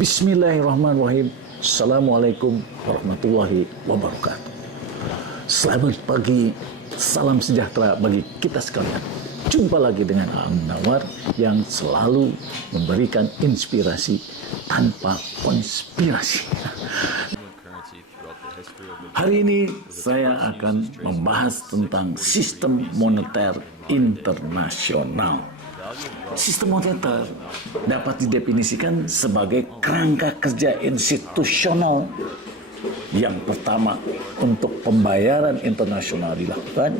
Bismillahirrahmanirrahim. Assalamualaikum warahmatullahi wabarakatuh. Selamat pagi, salam sejahtera bagi kita sekalian. Jumpa lagi dengan Aang Nawar yang selalu memberikan inspirasi tanpa konspirasi. Hari ini saya akan membahas tentang sistem moneter internasional. Sistem moneter dapat didefinisikan sebagai kerangka kerja institusional yang pertama untuk pembayaran internasional dilakukan,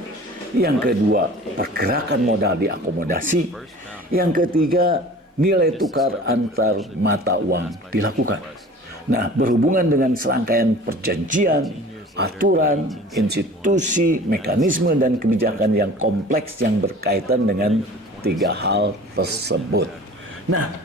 yang kedua pergerakan modal diakomodasi, yang ketiga nilai tukar antar mata uang dilakukan. Nah, berhubungan dengan serangkaian perjanjian, aturan, institusi, mekanisme, dan kebijakan yang kompleks yang berkaitan dengan tiga hal tersebut. Nah,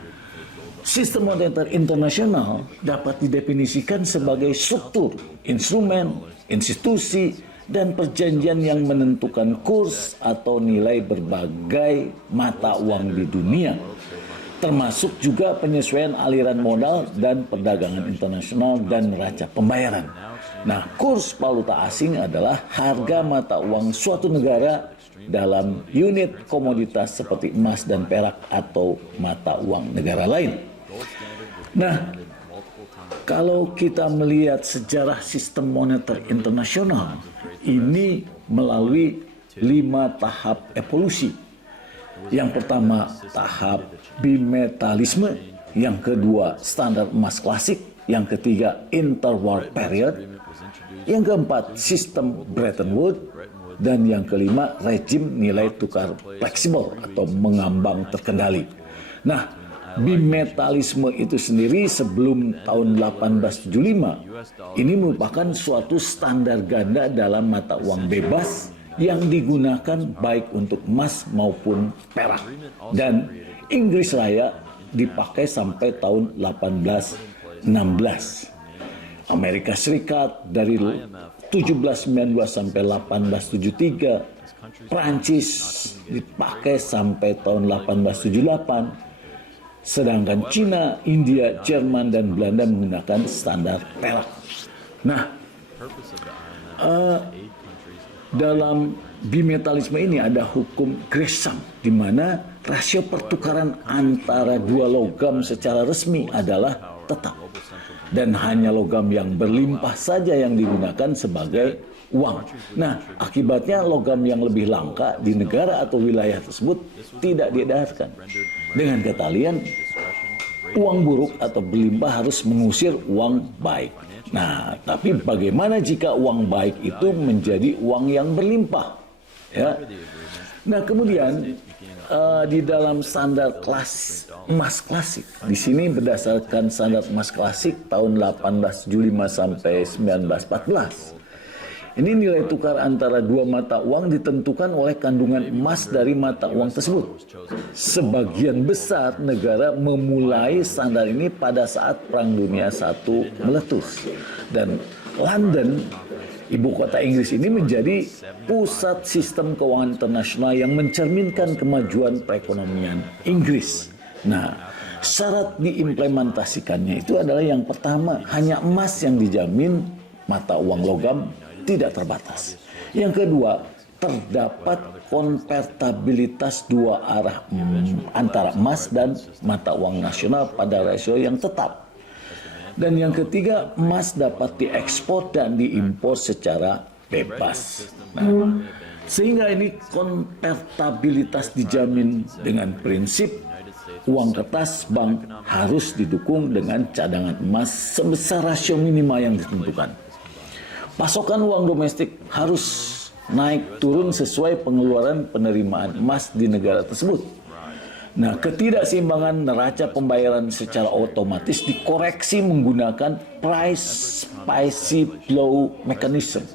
sistem moneter internasional dapat didefinisikan sebagai struktur, instrumen, institusi, dan perjanjian yang menentukan kurs atau nilai berbagai mata uang di dunia, termasuk juga penyesuaian aliran modal dan perdagangan internasional dan neraca pembayaran. Nah, kurs valuta asing adalah harga mata uang suatu negara dalam unit komoditas seperti emas dan perak atau mata uang negara lain. Nah, kalau kita melihat sejarah sistem moneter internasional, ini melalui 5 tahap evolusi. Yang pertama, tahap bimetalisme. Yang kedua, standar emas klasik. Yang ketiga, interwar period. Yang keempat, sistem Bretton Woods. Dan yang kelima, rejim nilai tukar fleksibel atau mengambang terkendali. Nah, bimetalisme itu sendiri sebelum tahun 1875 ini merupakan suatu standar ganda dalam mata uang bebas yang digunakan baik untuk emas maupun perak. Dan Inggris Raya dipakai sampai tahun 1816. Amerika Serikat dari 1792 sampai 1873, Prancis dipakai sampai tahun 1878, sedangkan Cina, India, Jerman, dan Belanda menggunakan standar perak. Nah, dalam bimetalisme ini ada hukum Gresham, di mana rasio pertukaran antara dua logam secara resmi adalah tetap. Dan hanya logam yang berlimpah saja yang digunakan sebagai uang. Nah, akibatnya logam yang lebih langka di negara atau wilayah tersebut tidak diedarkan. Dengan kata lain, uang buruk atau berlimpah harus mengusir uang baik. Nah, tapi bagaimana jika uang baik itu menjadi uang yang berlimpah? Ya. Nah, kemudian di dalam standar emas klasik, di sini berdasarkan standar emas klasik tahun 1875 sampai 1914. Ini nilai tukar antara dua mata uang ditentukan oleh kandungan emas dari mata uang tersebut. Sebagian besar negara memulai standar ini pada saat Perang Dunia I meletus. Dan London, ibu kota Inggris ini menjadi pusat sistem keuangan internasional yang mencerminkan kemajuan perekonomian Inggris. Nah, syarat diimplementasikannya itu adalah yang pertama, hanya emas yang dijamin, mata uang logam tidak terbatas. Yang kedua, terdapat konvertibilitas dua arah antara emas dan mata uang nasional pada rasio yang tetap. Dan yang ketiga, emas dapat diekspor dan diimpor secara bebas. Nah, sehingga ini konvertibilitas dijamin dengan prinsip uang kertas bank harus didukung dengan cadangan emas sebesar rasio minimal yang ditentukan. Pasokan uang domestik harus naik turun sesuai pengeluaran penerimaan emas di negara tersebut. Nah, ketidakseimbangan neraca pembayaran secara otomatis dikoreksi menggunakan price spicy flow mechanism.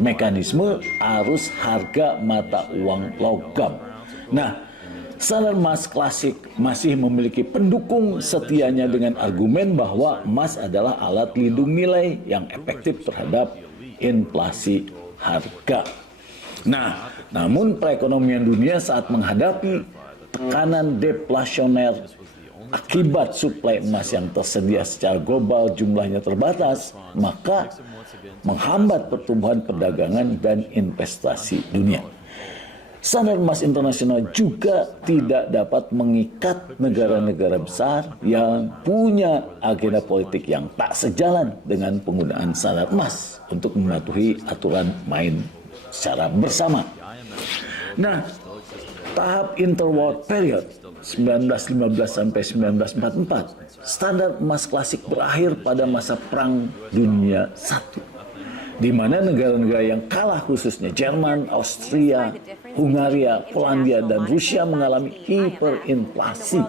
Mekanisme arus harga mata uang logam. Nah, standar emas klasik masih memiliki pendukung setianya dengan argumen bahwa emas adalah alat lindung nilai yang efektif terhadap inflasi harga. Nah, namun perekonomian dunia saat menghadapi tekanan deflasioner akibat suplai emas yang tersedia secara global jumlahnya terbatas, maka menghambat pertumbuhan perdagangan dan investasi dunia. Standar emas internasional juga tidak dapat mengikat negara-negara besar yang punya agenda politik yang tak sejalan dengan penggunaan standar emas untuk mematuhi aturan main secara bersama. Nah, tahap interwar period 1915 sampai 1944, standar emas klasik berakhir pada masa Perang Dunia I, di mana negara-negara yang kalah khususnya Jerman, Austria, Hungaria, Polandia, dan Rusia mengalami hiperinflasi.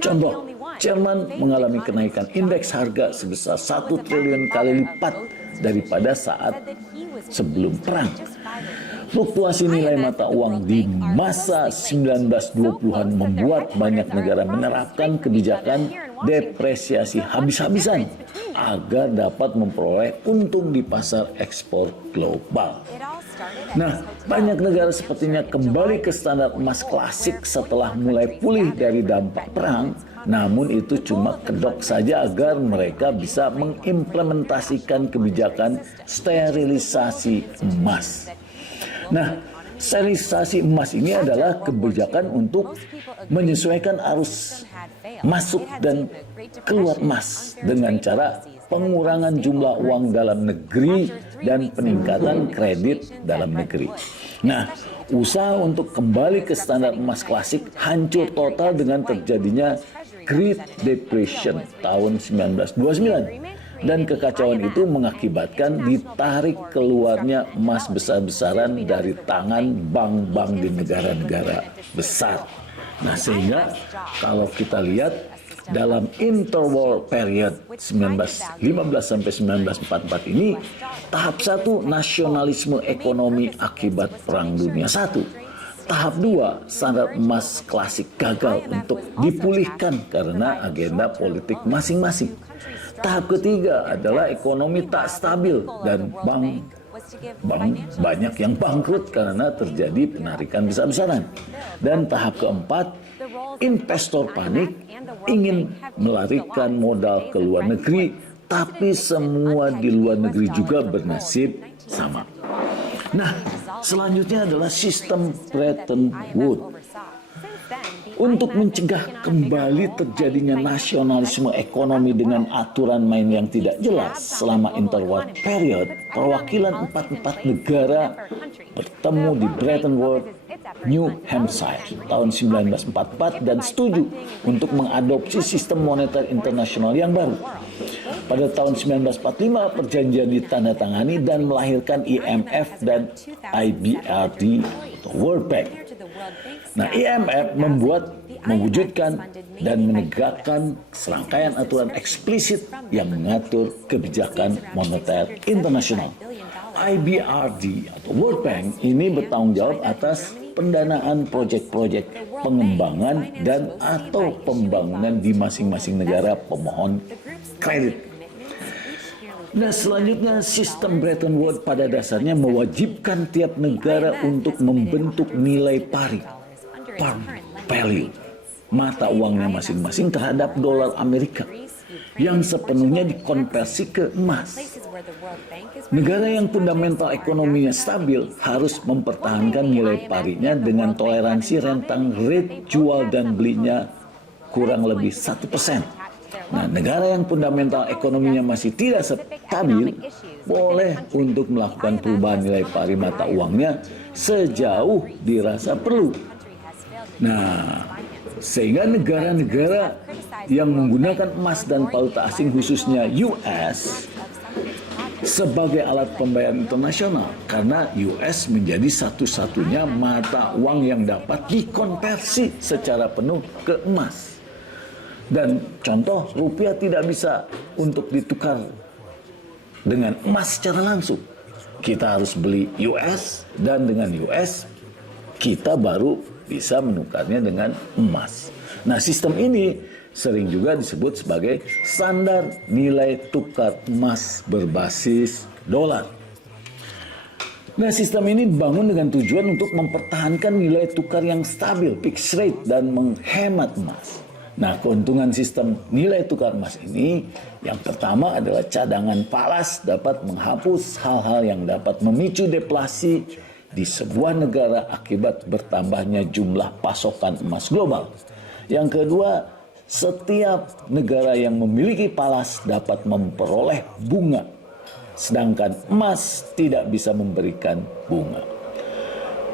Contoh, Jerman mengalami kenaikan indeks harga sebesar 1 triliun kali lipat daripada saat sebelum perang. Fluktuasi nilai mata uang di masa 1920-an membuat banyak negara menerapkan kebijakan depresiasi habis-habisan agar dapat memperoleh untung di pasar ekspor global. Nah, banyak negara sepertinya kembali ke standar emas klasik setelah mulai pulih dari dampak perang, namun itu cuma kedok saja agar mereka bisa mengimplementasikan kebijakan sterilisasi emas. Nah, sterilisasi emas ini adalah kebijakan untuk menyesuaikan arus masuk dan keluar emas dengan cara pengurangan jumlah uang dalam negeri dan peningkatan kredit dalam negeri. Nah, usaha untuk kembali ke standar emas klasik hancur total dengan terjadinya Great Depression tahun 1929. Dan kekacauan itu mengakibatkan ditarik keluarnya emas besar-besaran dari tangan bank-bank di negara-negara besar. Nah, sehingga kalau kita lihat dalam interwar period 1915 sampai 1944 ini, tahap 1 nasionalisme ekonomi akibat Perang Dunia I. Tahap 2, standar emas klasik gagal untuk dipulihkan karena agenda politik masing-masing. Tahap ketiga adalah ekonomi tak stabil dan bank banyak yang bangkrut karena terjadi penarikan besar-besaran. Dan tahap keempat, investor panik ingin melarikan modal ke luar negeri, tapi semua di luar negeri juga bernasib sama. Nah, selanjutnya adalah sistem Bretton Woods. Untuk mencegah kembali terjadinya nasionalisme ekonomi dengan aturan main yang tidak jelas selama interwar period, perwakilan 44 negara bertemu di Bretton Woods, New Hampshire tahun 1944 dan setuju untuk mengadopsi sistem moneter internasional yang baru. Pada tahun 1945, perjanjian ditandatangani dan melahirkan IMF dan IBRD atau World Bank. Nah, IMF mewujudkan dan menegakkan serangkaian aturan eksplisit yang mengatur kebijakan moneter internasional. IBRD atau World Bank ini bertanggung jawab atas pendanaan proyek-proyek pengembangan dan atau pembangunan di masing-masing negara pemohon kredit. Nah, selanjutnya sistem Bretton Woods pada dasarnya mewajibkan tiap negara untuk membentuk nilai pari, par value, mata uangnya masing-masing terhadap dolar Amerika yang sepenuhnya dikonversi ke emas. Negara yang fundamental ekonominya stabil harus mempertahankan nilai parinya dengan toleransi rentang rate jual dan belinya kurang lebih 1%. Nah, negara yang fundamental ekonominya masih tidak stabil boleh untuk melakukan perubahan nilai pari mata uangnya sejauh dirasa perlu. Nah, sehingga negara-negara yang menggunakan emas dan valuta asing khususnya US sebagai alat pembayaran internasional, karena US menjadi satu-satunya mata uang yang dapat dikonversi secara penuh ke emas. Dan contoh, rupiah tidak bisa untuk ditukar dengan emas secara langsung. Kita harus beli US dan dengan US kita baru bisa menukarnya dengan emas. Nah, sistem ini sering juga disebut sebagai standar nilai tukar emas berbasis dolar. Nah, sistem ini dibangun dengan tujuan untuk mempertahankan nilai tukar yang stabil, fixed rate, dan menghemat emas. Nah, keuntungan sistem nilai tukar emas ini yang pertama adalah cadangan falas dapat menghapus hal-hal yang dapat memicu deflasi di sebuah negara akibat bertambahnya jumlah pasokan emas global. Yang kedua, setiap negara yang memiliki falas dapat memperoleh bunga, sedangkan emas tidak bisa memberikan bunga.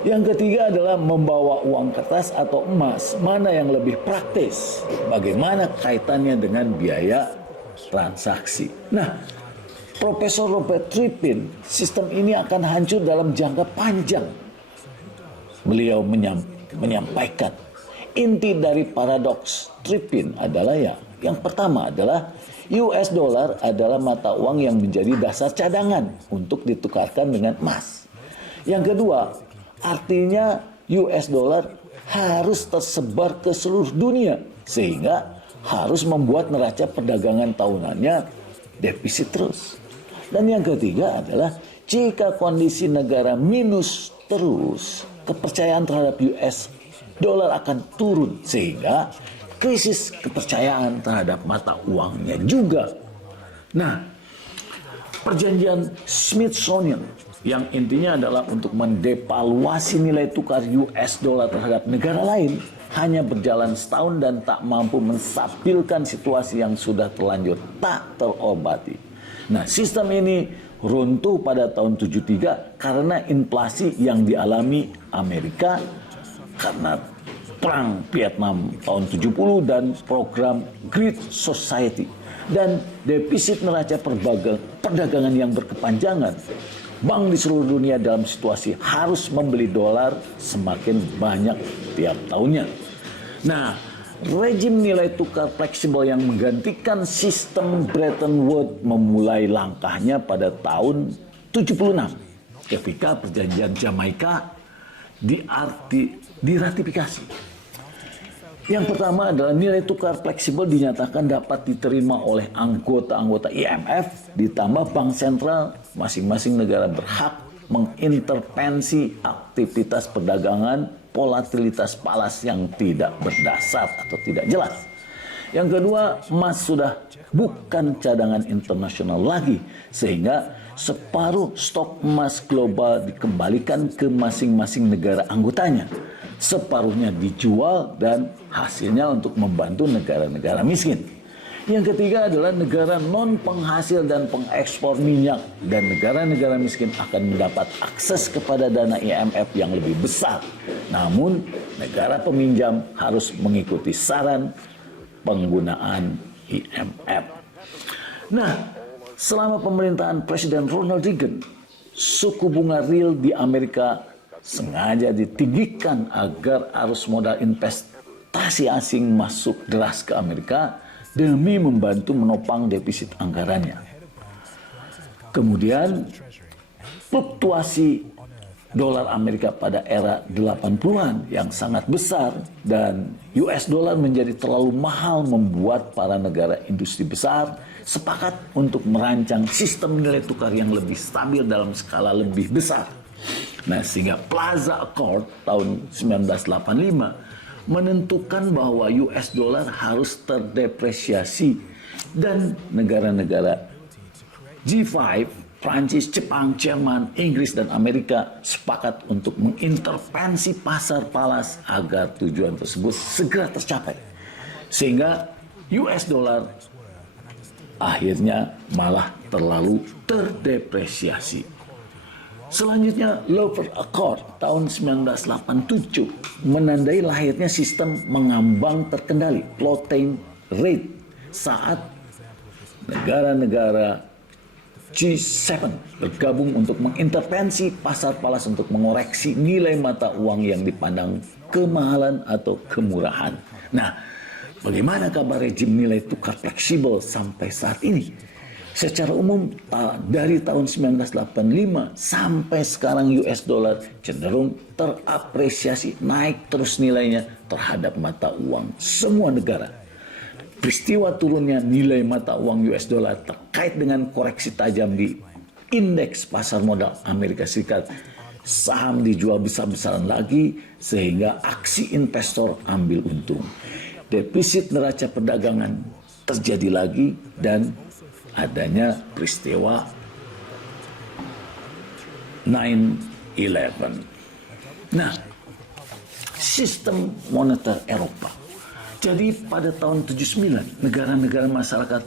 Yang ketiga adalah membawa uang kertas atau emas, mana yang lebih praktis, bagaimana kaitannya dengan biaya transaksi. Nah, Profesor Robert Trippin, sistem ini akan hancur dalam jangka panjang. Beliau menyampaikan, inti dari paradoks Trippin adalah yang pertama adalah US dollar adalah mata uang yang menjadi dasar cadangan untuk ditukarkan dengan emas. Yang kedua, artinya US dollar harus tersebar ke seluruh dunia sehingga harus membuat neraca perdagangan tahunannya defisit terus. Dan yang ketiga adalah jika kondisi negara minus terus, kepercayaan terhadap US dollar akan turun sehingga krisis kepercayaan terhadap mata uangnya juga. Nah, perjanjian Smithsonian yang intinya adalah untuk mendevaluasi nilai tukar US dollar terhadap negara lain hanya berjalan setahun dan tak mampu menstabilkan situasi yang sudah terlanjur tak terobati. Nah, sistem ini runtuh pada tahun 73 karena inflasi yang dialami Amerika karena perang Vietnam tahun 70 dan program Great Society dan defisit neraca perdagangan yang berkepanjangan. Bank di seluruh dunia dalam situasi harus membeli dolar semakin banyak tiap tahunnya. Nah, rejim nilai tukar fleksibel yang menggantikan sistem Bretton Woods memulai langkahnya pada tahun 76 ketika perjanjian Jamaika diratifikasi. Yang pertama adalah nilai tukar fleksibel dinyatakan dapat diterima oleh anggota-anggota IMF, ditambah bank sentral masing-masing negara berhak mengintervensi aktivitas perdagangan volatilitas falas yang tidak berdasar atau tidak jelas. Yang kedua, emas sudah bukan cadangan internasional lagi, sehingga separuh stok emas global dikembalikan ke masing-masing negara anggotanya. Separuhnya dijual dan hasilnya untuk membantu negara-negara miskin. Yang ketiga adalah negara non-penghasil dan pengekspor minyak dan negara-negara miskin akan mendapat akses kepada dana IMF yang lebih besar. Namun, negara peminjam harus mengikuti saran penggunaan IMF. Nah, selama pemerintahan Presiden Ronald Reagan, suku bunga real di Amerika sengaja ditinggikan agar arus modal investasi asing masuk deras ke Amerika demi membantu menopang defisit anggarannya. Kemudian, fluktuasi dolar Amerika pada era 80-an yang sangat besar dan US dollar menjadi terlalu mahal membuat para negara industri besar sepakat untuk merancang sistem nilai tukar yang lebih stabil dalam skala lebih besar. Nah, sehingga Plaza Accord tahun 1985 menentukan bahwa US dollar harus terdepresiasi dan negara-negara G5, Prancis, Jepang, Jerman, Inggris, dan Amerika sepakat untuk mengintervensi pasar falas agar tujuan tersebut segera tercapai. Sehingga US dollar akhirnya malah terlalu terdepresiasi. Selanjutnya, Louvre Accord tahun 1987 menandai lahirnya sistem mengambang terkendali, floating rate, saat negara-negara G7 bergabung untuk mengintervensi pasar falas untuk mengoreksi nilai mata uang yang dipandang kemahalan atau kemurahan. Nah, bagaimana kabar rejim nilai tukar fleksibel sampai saat ini? Secara umum, dari tahun 1985 sampai sekarang US dollar cenderung terapresiasi, naik terus nilainya terhadap mata uang semua negara. Peristiwa turunnya nilai mata uang US dollar terkait dengan koreksi tajam di indeks pasar modal Amerika Serikat. Saham dijual besar-besaran lagi sehingga aksi investor ambil untung. defisit neraca perdagangan terjadi lagi dan adanya peristiwa 9/11. Nah, sistem moneter Eropa. Jadi pada tahun 79, negara-negara masyarakat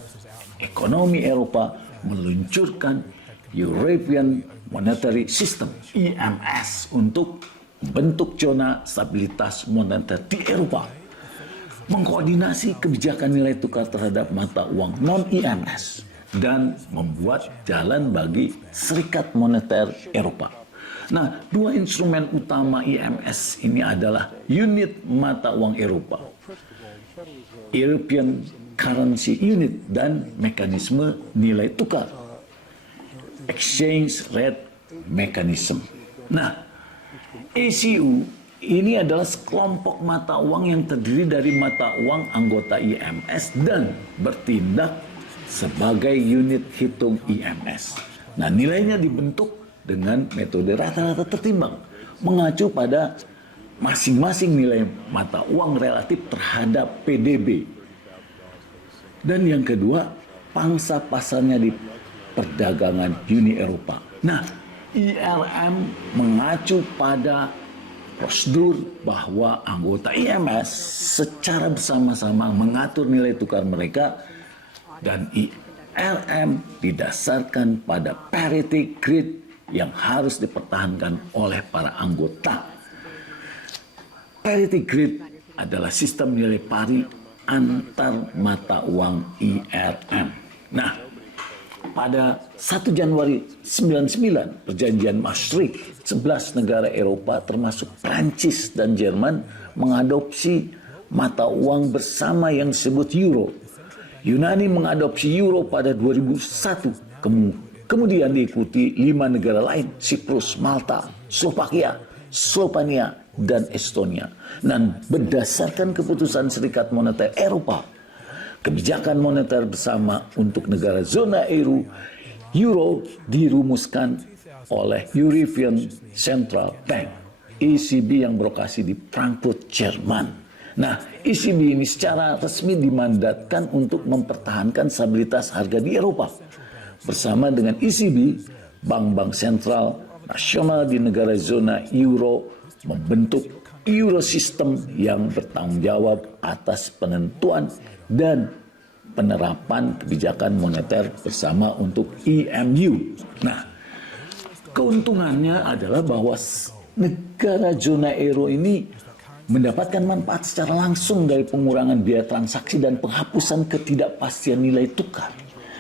ekonomi Eropa meluncurkan European Monetary System (EMS) untuk membentuk zona stabilitas moneter di Eropa, mengkoordinasi kebijakan nilai tukar terhadap mata uang non-EMS, dan membuat jalan bagi Serikat Moneter Eropa. Nah, dua instrumen utama EMS ini adalah unit mata uang Eropa, European Currency Unit, dan mekanisme nilai tukar, Exchange Rate Mechanism. Nah, ECU ini adalah sekelompok mata uang yang terdiri dari mata uang anggota IMS dan bertindak sebagai unit hitung IMS. Nah, nilainya dibentuk dengan metode rata-rata tertimbang, mengacu pada masing-masing nilai mata uang relatif terhadap PDB. Dan yang kedua, pangsa pasarnya di perdagangan Uni Eropa. Nah, IRM mengacu pada prosedur bahwa anggota IMS secara bersama-sama mengatur nilai tukar mereka, dan IRM didasarkan pada parity grid yang harus dipertahankan oleh para anggota. Parity grid adalah sistem nilai pari antar mata uang IRM. Nah, pada 1 Januari 99, perjanjian Maastricht, 11 negara Eropa termasuk Prancis dan Jerman mengadopsi mata uang bersama yang disebut euro. Yunani mengadopsi euro pada 2001, kemudian diikuti 5 negara lain, Siprus, Malta, Slovakia, Slovenia, dan Estonia. Dan berdasarkan keputusan Serikat Moneter Eropa, kebijakan moneter bersama untuk negara zona euro dirumuskan oleh European Central Bank (ECB) yang berlokasi di Frankfurt, Jerman. Nah, ECB ini secara resmi dimandatkan untuk mempertahankan stabilitas harga di Eropa. Bersama dengan ECB, bank-bank sentral nasional di negara zona euro membentuk Eurosystem yang bertanggung jawab atas penentuan dan penerapan kebijakan moneter bersama untuk EMU. Nah, keuntungannya adalah bahwa negara zona euro ini mendapatkan manfaat secara langsung dari pengurangan biaya transaksi dan penghapusan ketidakpastian nilai tukar.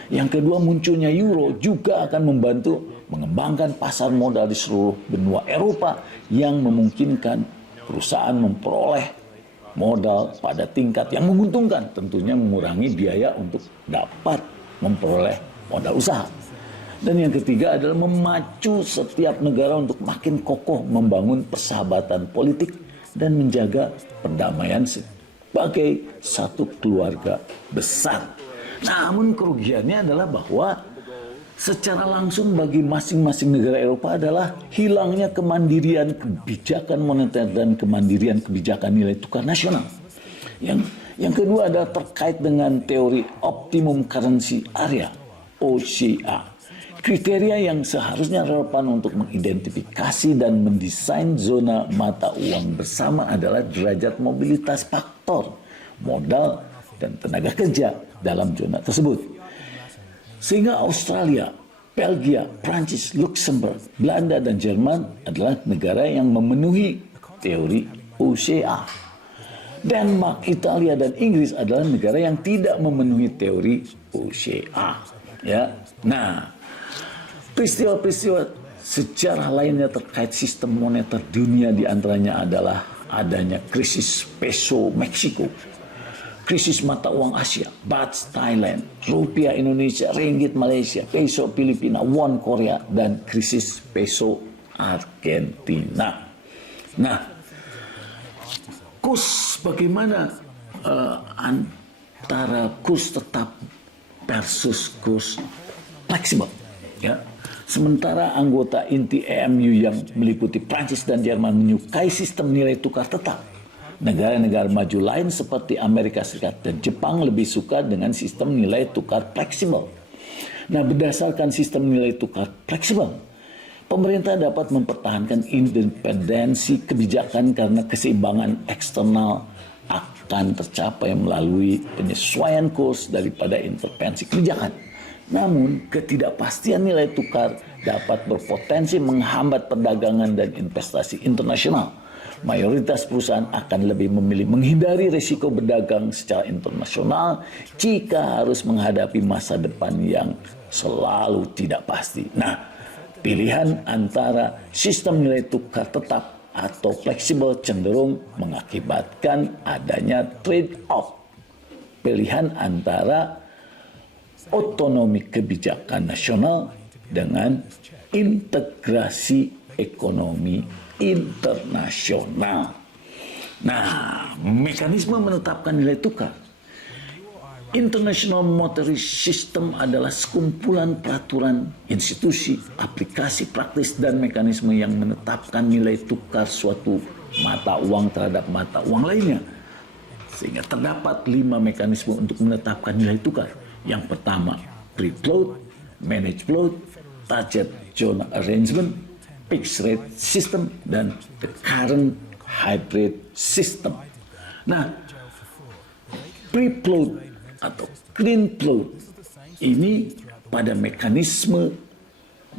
Yang kedua, munculnya euro juga akan membantu mengembangkan pasar modal di seluruh benua Eropa yang memungkinkan perusahaan memperoleh modal pada tingkat yang menguntungkan, tentunya mengurangi biaya untuk dapat memperoleh modal usaha. Dan yang ketiga adalah memacu setiap negara untuk makin kokoh membangun persahabatan politik dan menjaga perdamaian sebagai satu keluarga besar. Namun kerugiannya adalah bahwa secara langsung bagi masing-masing negara Eropa adalah hilangnya kemandirian kebijakan moneter dan kemandirian kebijakan nilai tukar nasional. Yang kedua adalah terkait dengan teori Optimum Currency Area (OCA). Kriteria yang seharusnya relevan untuk mengidentifikasi dan mendesain zona mata uang bersama adalah derajat mobilitas faktor, modal, dan tenaga kerja dalam zona tersebut. Sehingga Australia, Belgia, Prancis, Luxembourg, Belanda, dan Jerman adalah negara yang memenuhi teori OCA. Denmark, Italia, dan Inggris adalah negara yang tidak memenuhi teori OCA. Ya, nah, peristiwa-peristiwa sejarah lainnya terkait sistem moneter dunia diantaranya adalah adanya krisis peso Meksiko, krisis mata uang Asia, baht Thailand, rupiah Indonesia, ringgit Malaysia, peso Filipina, won Korea, dan krisis peso Argentina. Nah, kurs bagaimana antara kurs tetap versus kurs fleksibel, ya. Sementara anggota inti EMU yang meliputi Prancis dan Jerman menyukai sistem nilai tukar tetap, Negara-negara maju lain seperti Amerika Serikat dan Jepang lebih suka dengan sistem nilai tukar fleksibel. Nah, berdasarkan sistem nilai tukar fleksibel, pemerintah dapat mempertahankan independensi kebijakan karena keseimbangan eksternal akan tercapai melalui penyesuaian kurs daripada intervensi kebijakan. Namun, ketidakpastian nilai tukar dapat berpotensi menghambat perdagangan dan investasi internasional. Mayoritas perusahaan akan lebih memilih menghindari risiko berdagang secara internasional jika harus menghadapi masa depan yang selalu tidak pasti. Nah, pilihan antara sistem nilai tukar tetap atau fleksibel cenderung mengakibatkan adanya trade-off. Pilihan antara otonomi kebijakan nasional dengan integrasi ekonomi internasional. Nah, mekanisme menetapkan nilai tukar. International Monetary System adalah sekumpulan peraturan, institusi, aplikasi praktis, dan mekanisme yang menetapkan nilai tukar suatu mata uang terhadap mata uang lainnya. Sehingga terdapat 5 mekanisme untuk menetapkan nilai tukar. Yang pertama, free float, managed float, target zone arrangement, fixed rate system, dan the current hybrid system. Nah, free float atau clean float ini pada mekanisme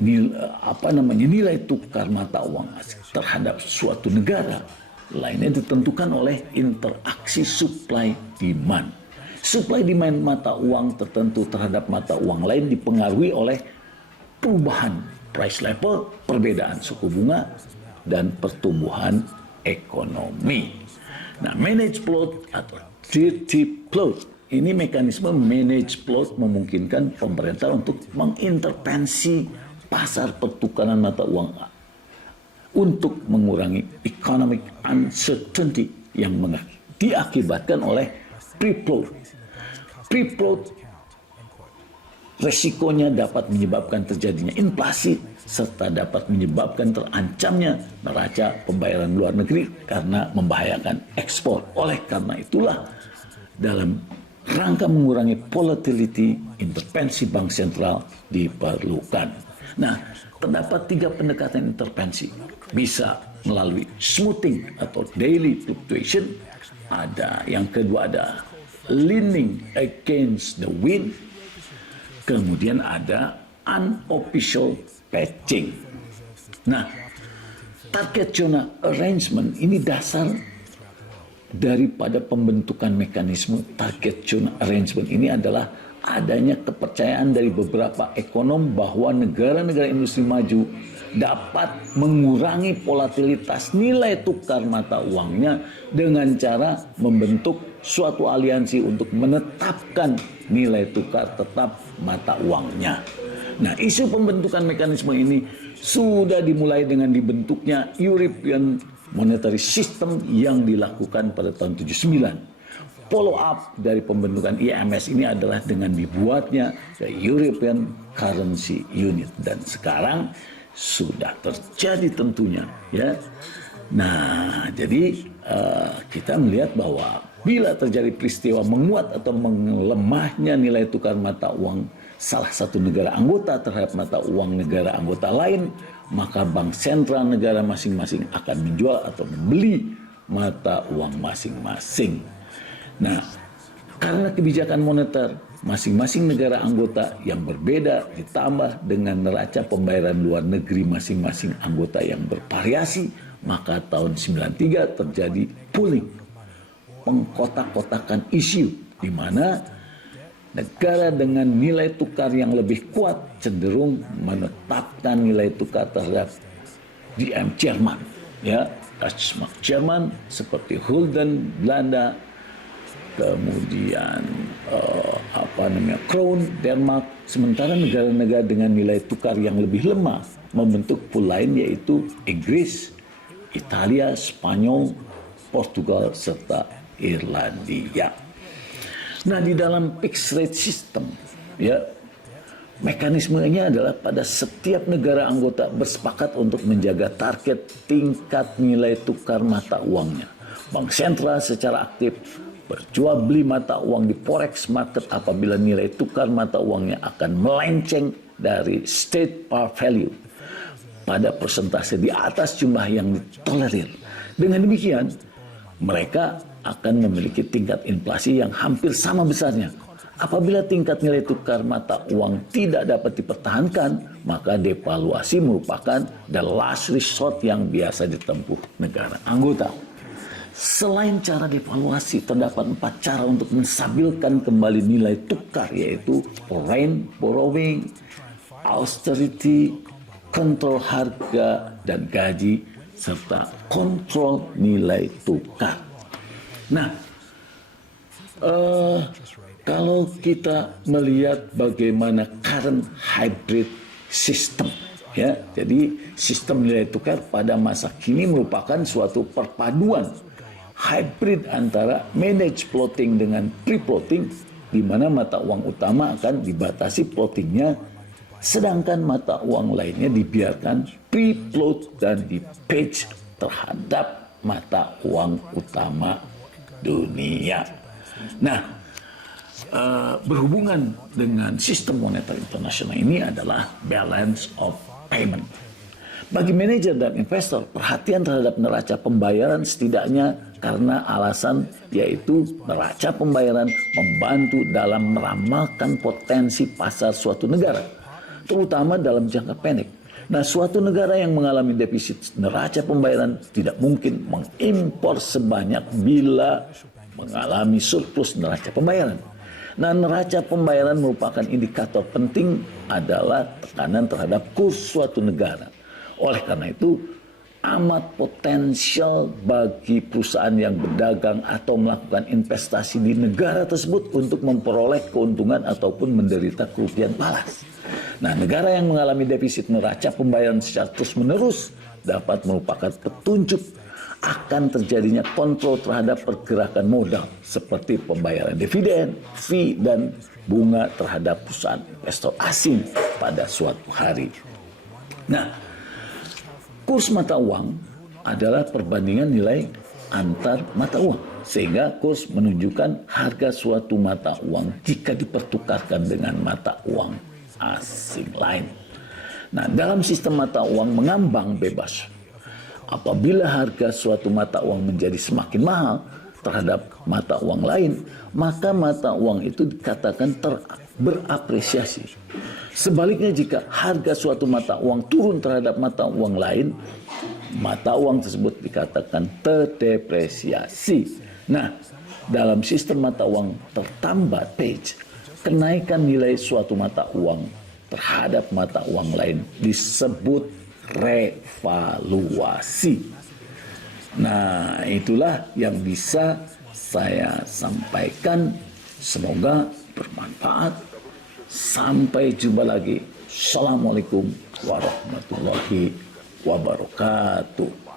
nilai tukar mata uang asing terhadap suatu negara lainnya ditentukan oleh interaksi supply demand. Supply demand mata uang tertentu terhadap mata uang lain dipengaruhi oleh perubahan price level, perbedaan suku bunga, dan pertumbuhan ekonomi. Nah, managed float atau dirty float ini mekanisme managed float memungkinkan pemerintah untuk mengintervensi pasar pertukaran mata uang untuk mengurangi economic uncertainty yang diakibatkan oleh free float. Free float resikonya dapat menyebabkan terjadinya inflasi serta dapat menyebabkan terancamnya neraca pembayaran luar negeri karena membahayakan ekspor. Oleh karena itulah dalam rangka mengurangi volatility, intervensi bank sentral diperlukan. Nah, terdapat 3 pendekatan intervensi. Bisa melalui smoothing atau daily fluctuation. Yang kedua ada leaning against the wind. Kemudian ada unofficial patching. Nah, target zone arrangement ini dasar daripada pembentukan mekanisme target zone arrangement ini adalah adanya kepercayaan dari beberapa ekonom bahwa negara-negara industri maju dapat mengurangi volatilitas nilai tukar mata uangnya dengan cara membentuk suatu aliansi untuk menetapkan nilai tukar tetap mata uangnya. Nah, isu pembentukan mekanisme ini sudah dimulai dengan dibentuknya European Monetary System yang dilakukan pada tahun 79. Follow up dari pembentukan IMS ini adalah dengan dibuatnya the European Currency Unit, dan sekarang sudah terjadi tentunya, ya. Nah, jadi kita melihat bahwa bila terjadi peristiwa menguat atau melemahnya nilai tukar mata uang salah satu negara anggota terhadap mata uang negara anggota lain, maka bank sentral negara masing-masing akan menjual atau membeli mata uang masing-masing. Nah, karena kebijakan moneter masing-masing negara anggota yang berbeda ditambah dengan neraca pembayaran luar negeri masing-masing anggota yang bervariasi, maka tahun 93 terjadi pooling, pengkotak-kotakan isu, di mana negara dengan nilai tukar yang lebih kuat cenderung menetapkan nilai tukar terhadap DM Jerman, ya, Deutschmark Jerman seperti Gulden Belanda, kemudian Kroon Denmark. Sementara negara-negara dengan nilai tukar yang lebih lemah membentuk pool lain, yaitu Inggris, Italia, Spanyol, Portugal, serta Irlandia. Nah, di dalam fixed rate system, ya, mekanismenya adalah pada setiap negara anggota bersepakat untuk menjaga target tingkat nilai tukar mata uangnya. Bank sentral secara aktif berjual beli mata uang di forex market apabila nilai tukar mata uangnya akan melenceng dari state par value pada persentase di atas jumlah yang ditolerir. Dengan demikian, mereka akan memiliki tingkat inflasi yang hampir sama besarnya. Apabila tingkat nilai tukar mata uang tidak dapat dipertahankan, maka devaluasi merupakan the last resort yang biasa ditempuh negara anggota. Selain cara devaluasi, terdapat 4 cara untuk menstabilkan kembali nilai tukar, yaitu foreign borrowing, austerity, kontrol harga dan gaji, serta kontrol nilai tukar. Nah, kalau kita melihat bagaimana current hybrid system, ya, jadi sistem nilai tukar pada masa kini merupakan suatu perpaduan hybrid antara managed floating dengan pre-floating, di mana mata uang utama akan dibatasi floatingnya, sedangkan mata uang lainnya dibiarkan pre-float dan di-pledge terhadap mata uang utama dunia. Nah, berhubungan dengan sistem moneter internasional ini adalah balance of payment. Bagi manajer dan investor, perhatian terhadap neraca pembayaran setidaknya karena alasan yaitu neraca pembayaran membantu dalam meramalkan potensi pasar suatu negara, terutama dalam jangka pendek. Nah, suatu negara yang mengalami defisit neraca pembayaran tidak mungkin mengimpor sebanyak bila mengalami surplus neraca pembayaran. Nah, neraca pembayaran merupakan indikator penting adalah tekanan terhadap kurs suatu negara. Oleh karena itu, amat potensial bagi perusahaan yang berdagang atau melakukan investasi di negara tersebut untuk memperoleh keuntungan ataupun menderita kerugian falas. Nah, negara yang mengalami defisit neraca pembayaran secara terus-menerus dapat merupakan petunjuk akan terjadinya kontrol terhadap pergerakan modal seperti pembayaran dividen, fee, dan bunga terhadap perusahaan investor asing pada suatu hari. Nah, kurs mata uang adalah perbandingan nilai antar mata uang, sehingga kurs menunjukkan harga suatu mata uang jika dipertukarkan dengan mata uang asing lain. Nah, dalam sistem mata uang mengambang bebas, apabila harga suatu mata uang menjadi semakin mahal terhadap mata uang lain, maka mata uang itu dikatakan berapresiasi. Sebaliknya, jika harga suatu mata uang turun terhadap mata uang lain, mata uang tersebut dikatakan terdepresiasi. Nah, dalam sistem mata uang tertambat page, kenaikan nilai suatu mata uang terhadap mata uang lain disebut revaluasi. Nah, itulah yang bisa saya sampaikan. Semoga bermanfaat. Sampai jumpa lagi. Assalamualaikum warahmatullahi wabarakatuh.